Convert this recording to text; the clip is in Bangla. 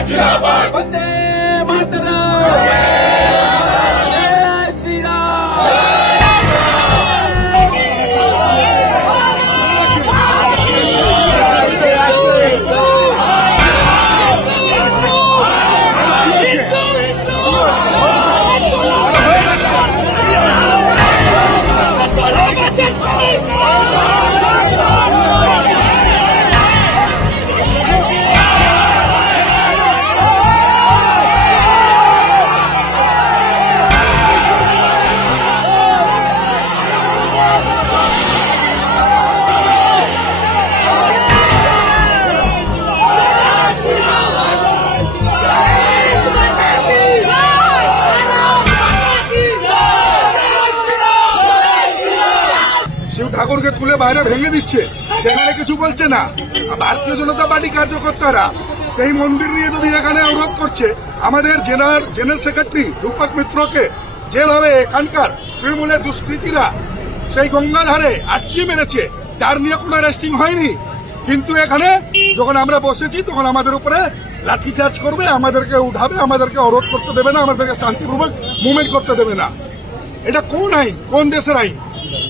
वंदे मातरम। শিব ঠাকুরকে তুলে বাইরে ভেঙে দিচ্ছে, সেখানে কিছু বলছে না। ভারতীয় জনতা পার্টি কার্যকর্তারা সেই মন্দির নিয়ে যদি এখানে অবরোধ করছে, আমাদের জেনারেল সেক্রেটারি রূপক মিত্রকে যেভাবে এখানকার তৃণমূলের দুষ্কৃতীরা সেই গঙ্গার ধারে আটকে মেরেছে, তার নিয়ে কোনো অ্যারেস্টিং হয়নি। কিন্তু এখানে যখন আমরা বসেছি তখন আমাদের উপরে লাঠিচার্জ করবে, আমাদেরকে উঠাবে, আমাদেরকে অবরোধ করতে দেবে না, আমাদেরকে শান্তিপূর্বক মুভমেন্ট করতে দেবে না। এটা কোন আইন, কোন দেশের আইন?